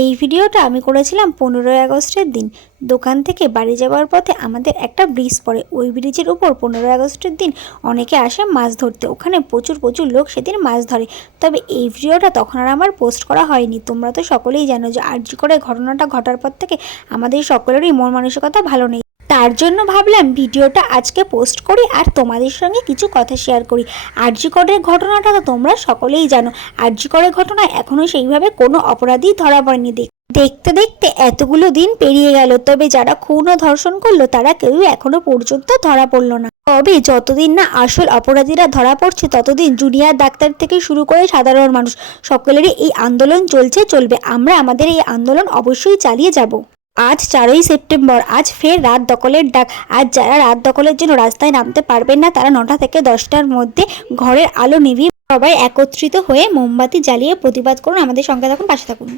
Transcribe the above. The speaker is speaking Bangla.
এই ভিডিওটা আমি করেছিলাম 15ই আগস্টের দিন। দোকান থেকে বাড়ি যাওয়ার পথে আমাদের একটা ব্রিজ পড়ে। ওই ব্রিজের উপর 15ই আগস্টের দিন অনেকে আসে মাছ ধরতে। ওখানে প্রচুর লোক সেদিন মাছ ধরে। তবে এই ভিডিওটা তখন আর আমার পোস্ট করা হয়নি। তোমরা তো সকলেই জানো যে আরজি করে ঘটনাটা ঘটার পর থেকে আমাদের সকলেরই মন মানসিকতা ভালো নেই। তার জন্য ভাবলাম ভিডিওটা আজকে পোস্ট করি আর তোমাদের সঙ্গে কিছু কথা শেয়ার করি। আরজি করের ঘটনাটা তো তোমরা সকলেই জানো। আরজি করের ঘটনায় এখনও সেইভাবে কোনো অপরাধী ধরা পড়েনি। দেখতে দেখতে এতগুলো দিন পেরিয়ে গেল, তবে যারা খুন ও ধর্ষণ করলো তারা কেউ এখনো পর্যন্ত ধরা পড়লো না। তবে যতদিন না আসল অপরাধীরা ধরা পড়ছে ততদিন জুনিয়র ডাক্তার থেকে শুরু করে সাধারণ মানুষ সকলেরই এই আন্দোলন চলবে। আমরা আমাদের এই আন্দোলন অবশ্যই চালিয়ে যাব। আজ 4ই সেপ্টেম্বর, আজ ফের রাত দখলের ডাক। আজ যারা রাত দখলের জন্য রাস্তায় নামতে পারবেন না তারা 9টা থেকে 10টার মধ্যে ঘরের আলো নিভিয়ে সবাই একত্রিত হয়ে মোমবাতি জ্বালিয়ে প্রতিবাদ করুন। আমাদের সঙ্গে থাকুন, পাশে থাকুন।